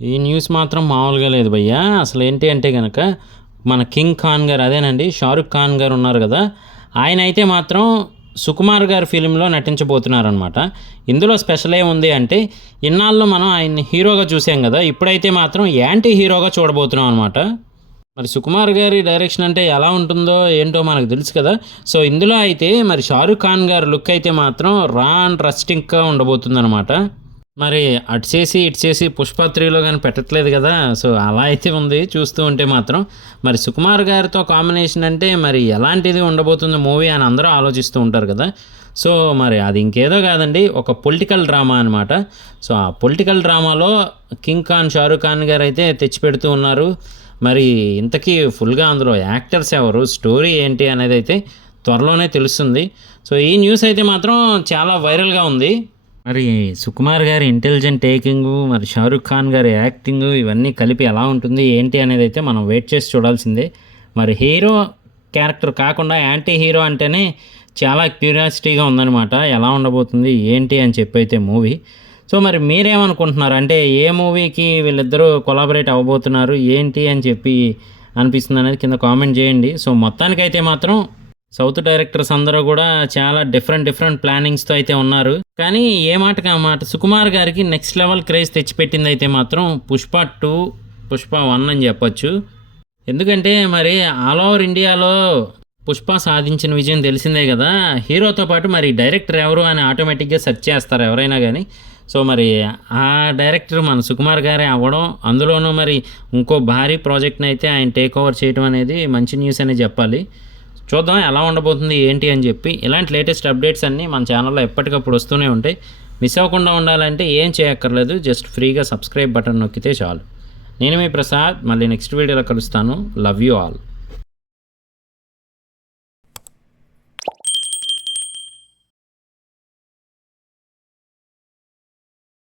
ఈ న్యూస్ మాత్రం మామూలుగా లేదు భయ్యా. అసలేంటి అంటే గనక, మన 'కింగ్ ఖాన్' గారు అదేనండి 'షారుఖ్ ఖాన్' గారు ఉన్నారు గదా! ఆయనైతే మాత్రం 'సుకుమార్' గారి ఫిల్మ్‌లో నటించబోతున్నారనమాట. ఇందులో స్పెషల్ ఏముంది అంటే, ఇన్నాళ్ళు మనం ఆయన్ని హీరోగా చూసాం గదా! ఇప్పుడైతే మాత్రం యాంటీ హీరోగా చూడబోతున్నాం అనమాట. మరి 'సుకుమార్' గారి డైరెక్షన్ అంటే ఎలా ఉంటుందో ఏంటో మనకు తెలుసు కదా! సో, ఇందులో అయితే మరి 'షారుఖ్ ఖాన్' గారి లుక్ అయితే మాత్రం రా అండ్ రస్టిక్‌గా ఉండబోతుందనమాట. మరి అటు చేసి, ఇటు చేసి 'పుష్ప 3లో' గాని పెట్టట్లేదు గదా! సో, అలా అయితే ఉంది చూస్తూ ఉంటే మాత్రం. మరి 'సుకుమార్' గారితో కాంబినేషన్ అంటే మరి ఎలాంటిది ఉండబోతుంది మూవీ అని అందరూ ఆలోచిస్తూ ఉంటారు కదా! సో, మరి అది ఇంకేదో కాదండి. ఒక పొలిటికల్ డ్రామా అనమాట. సో, ఆ పొలిటికల్ డ్రామాలో 'కింగ్ ఖాన్' 'షారుఖ్ ఖాన్' గారైతే తెచ్చిపెడుతూ ఉన్నారు. మరి ఇంతకీ ఫుల్‌గా అందులో యాక్టర్స్ ఎవరు? స్టోరీ ఏంటి? అనేదైతే త్వరలోనే తెలుస్తుంది. సో, ఈ న్యూస్ అయితే మాత్రం చాలా వైరల్‌గా ఉంది. మరి 'సుకుమార్' గారి ఇంటెలిజెంట్ టేకింగు, మరి 'షారుఖ్ ఖాన్' గారి యాక్టింగు ఇవన్నీ కలిపి ఎలా ఉంటుంది, ఏంటి అనేదైతే మనం వెయిట్ చేసి చూడాల్సిందే. మరి హీరో క్యారెక్టర్ కాకుండా యాంటీ హీరో అంటేనే చాలా క్యూరియాసిటీగా ఉందనమాట. ఎలా ఉండబోతుంది, ఏంటి అని చెప్పైతే మూవీ. సో, మరి మీరేమనుకుంటున్నారు? అంటే ఏ మూవీకి వీళ్ళిద్దరూ కొలాబరేట్ అవ్వబోతున్నారు, ఏంటి అని చెప్పి అనిపిస్తుందనేది కింద కామెంట్ చేయండి. సో, మొత్తానికైతే మాత్రం సౌత్ డైరెక్టర్స్ అందరూ కూడా చాలా డిఫరెంట్ ప్లానింగ్స్‌తో అయితే ఉన్నారు. కానీ ఏ మాటకి ఆ మాట 'సుకుమార్' గారికి నెక్స్ట్ లెవెల్ క్రేజ్ తెచ్చిపెట్టిందయితే మాత్రం 'పుష్ప 2', 'పుష్ప 1' అని చెప్పొచ్చు. ఎందుకంటే మరి ఆల్ ఓవర్ ఇండియాలో 'పుష్ప' సాధించిన విజయం తెలిసిందే గదా! హీరోతో పాటు మరి డైరెక్టర్ ఎవరు అని ఆటోమేటిక్‌గా సెర్చ్ చేస్తారు ఎవరైనా గానీ. సో, మరి ఆ డైరెక్టర్ మన 'సుకుమార్' గారే అవ్వడం, అందులోనూ మరి ఇంకో భారీ ప్రాజెక్ట్‌నయితే ఆయన టేక్ ఓవర్ చేయడం అనేది మంచి న్యూస్ అనే చెప్పాలి. చూద్దాం ఎలా ఉండబోతుంది ఏంటి అని చెప్పి. ఇలాంటి లేటెస్ట్ అప్డేట్స్ అన్నీ మన ఛానల్లో ఎప్పటికప్పుడు వస్తూనే ఉంటాయి. మిస్ అవ్వకుండా ఉండాలంటే ఏం చేయక్కర్లేదు, జస్ట్ ఫ్రీగా సబ్స్క్రైబ్ బటన్ నొక్కితే చాలు. నేను మీ ప్రసాద్, మళ్ళీ నెక్స్ట్ వీడియోలో కలుస్తాను. Love you all.